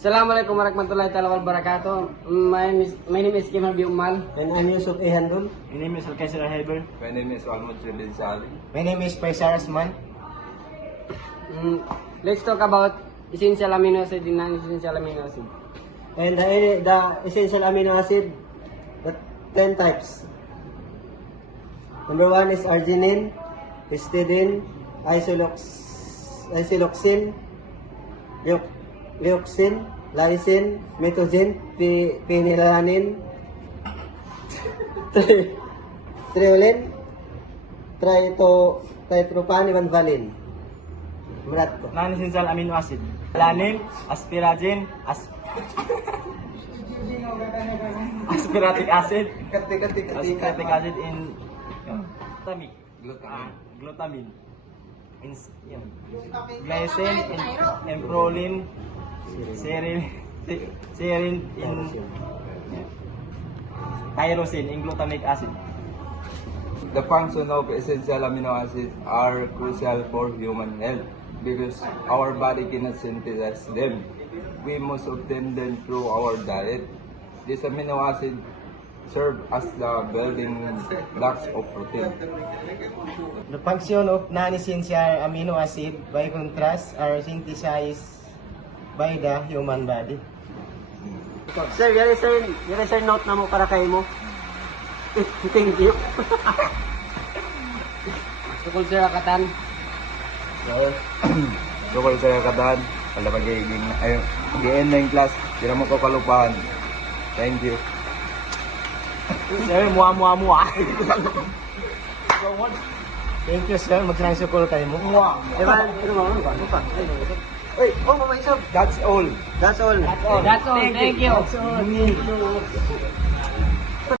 Assalamualaikum warahmatullahi wabarakatuh. My name is Kim Harbi Umal. And I'm Yusuf A. Handul. My name is Alcacer Heber. My name is Almond Julin Sali. My name is Faisal Asman. Let's talk about essential amino acid and non-essential amino acid. And the essential amino acid, the 10 types. Number 1 is arginine, histidine, isoleucine, leucine, lysine, methogen, phenylalanine, triolin, tryptophan, Berat ko. Non-essential amino acid. Alanine, asparaginine, asparatic acid, asparatic acid in glutamine. In glycine, in proline, serine in tyrosine, in glutamic acid. The function of essential amino acids are crucial for human health because our body cannot synthesize them. We must obtain them through our diet. These amino acids serve as the building blocks of protein. The function of non-essential amino acid, by contrast, are synthesized by the human body. Sir, yari sir note na mo para kay mo. Thank you. Tukol sir akatan. Tukol sa katahan, wala mag-i-end na yung class, hindi na mo ko kalupahan. Thank you. Sir, mua. Thank you, sir. Magsinang-sukol kayo mo. Diba? Ano pa? Uy, That's all. That's all. That's all. Thank you. That's all. Thank you.